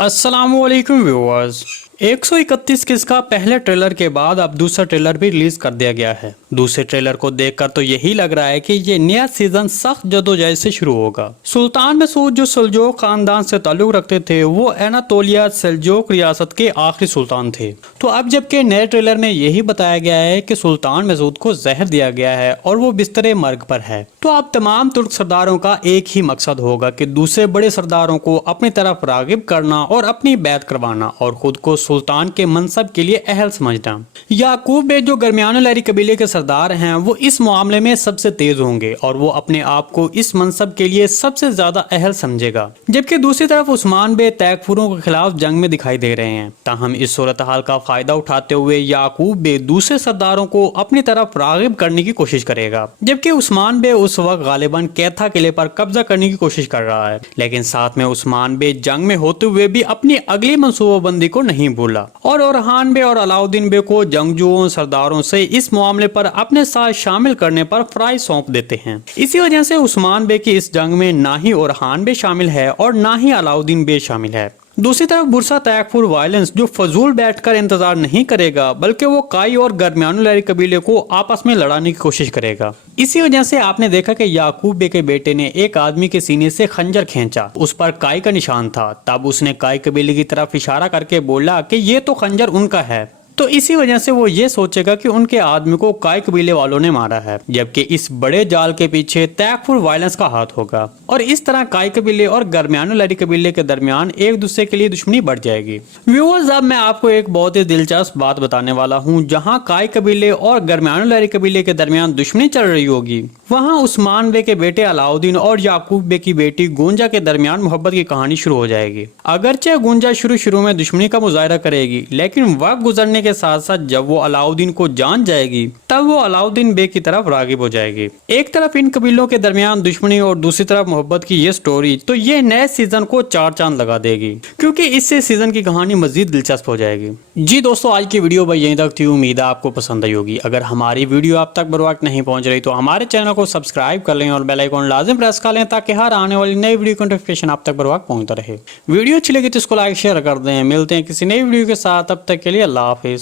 अस्सलाम वालेकुम व्यूअर्स। 131 किस का पहले ट्रेलर के बाद अब दूसरा ट्रेलर भी रिलीज कर दिया गया है। दूसरे ट्रेलर को देखकर तो यही लग रहा है कि ये नया सीजन सख्त जदोजहद से शुरू होगा। सुल्तान मसूद जो सल्जोक खानदान से ताल्लुक रखते थे वो एनातोलिया सल्जोक रियासत के आखिरी सुल्तान थे। तो अब जबकि नए ट्रेलर में यही बताया गया है कि सुल्तान मसूद को जहर दिया गया है और वो बिस्तरे मर्ग पर है, तो अब तमाम तुर्क सरदारों का एक ही मकसद होगा कि दूसरे बड़े सरदारों को अपनी तरफ रागिब करना और अपनी बैत करवाना और खुद को सुल्तान के मनसब के लिए अहल समझना। याकूब बे जो गरमियानो लहरी कबीले के सरदार हैं वो इस मामले में सबसे तेज होंगे और वो अपने आप को इस मनसब के लिए सबसे ज्यादा अहल समझेगा, जबकि दूसरी तरफ उस्मान बे तैकफुरों के खिलाफ जंग में दिखाई दे रहे हैं। ताहम इस सूरत हाल का फायदा उठाते हुए याकूब बे दूसरे सरदारों को अपनी तरफ रागिब करने की कोशिश करेगा, जबकि उस्मान बे उस वक्त गालिबन कैथा किले पर कब्जा करने की कोशिश कर रहा है। लेकिन साथ में उस्मान बे जंग में होते हुए भी अपनी अगली मंसूबाबंदी को नहीं भूला और ओरहान बे और अलाउद्दीन बे को जंगजुओं सरदारों से इस मामले पर अपने साथ शामिल करने पर फ्राई सौंप देते हैं। इसी वजह से उस्मान बे की इस जंग में ना ही ओरहान बे शामिल है और ना ही अलाउद्दीन बे शामिल है। दूसरी तरफ बुरसा तैकफुर वायलेंस जो फजूल बैठकर इंतजार नहीं करेगा बल्कि वो काई और गरमियानो लहरी कबीले को आपस में लड़ाने की कोशिश करेगा। इसी वजह से आपने देखा कि याकूब बे के बेटे ने एक आदमी के सीने से खंजर खींचा, उस पर काई का निशान था। तब उसने काई कबीले की तरफ इशारा करके बोला कि ये तो खंजर उनका है, तो इसी वजह से वो ये सोचेगा कि उनके आदमी को काई कबीले वालों ने मारा है, जबकि इस बड़े जाल के पीछे तैकफुर वायलेंस का हाथ होगा और इस तरह काई कबीले और गरमियानो लहरी कबीले के दरमियान एक दूसरे के लिए दुश्मनी बढ़ जाएगी। व्यूअर्स, अब मैं आपको एक बहुत ही दिलचस्प बात बताने वाला हूँ। जहाँ काई कबीले और गरमियानो लहरी कबीले के दरमियान दुश्मनी चल रही होगी, वहाँ उस्मान बे के बेटे अलाउद्दीन और याकूब बे की बेटी गुंजा के दरमियान मोहब्बत की कहानी शुरू हो जाएगी। अगरचे गुंजा शुरू में दुश्मनी का मुजाहरा करेगी, लेकिन वक्त गुजरने के साथ साथ जब वो अलाउद्दीन को जान जाएगी तब वो अलाउद्दीन बे की तरफ रागिब हो जाएगी। एक तरफ इन कबीलों के दरमियान दुश्मनी और दूसरी तरफ मोहब्बत की ये स्टोरी तो ये नए सीजन को चार चांद लगा देगी, क्योंकि इससे सीजन की कहानी मजीद दिलचस्प हो जाएगी। जी दोस्तों, आज की वीडियो भाई यहीं तक थी। उम्मीद है आपको पसंद आई होगी। अगर हमारी वीडियो आप तक बर वक्त नहीं पहुंच रही तो हमारे चैनल को सब्सक्राइब कर लें और बेल आइकन लाजिम प्रेस कर लें ताकि हर आने वाली नई वीडियो की नोटिफिकेशन आप तक बर वक्त पहुंचता रहे। वीडियो अच्छी लगी तो इसको लाइक शेयर कर दें। मिलते हैं किसी नई वीडियो के साथ, तब तक के लिए अल्लाह हाफिज।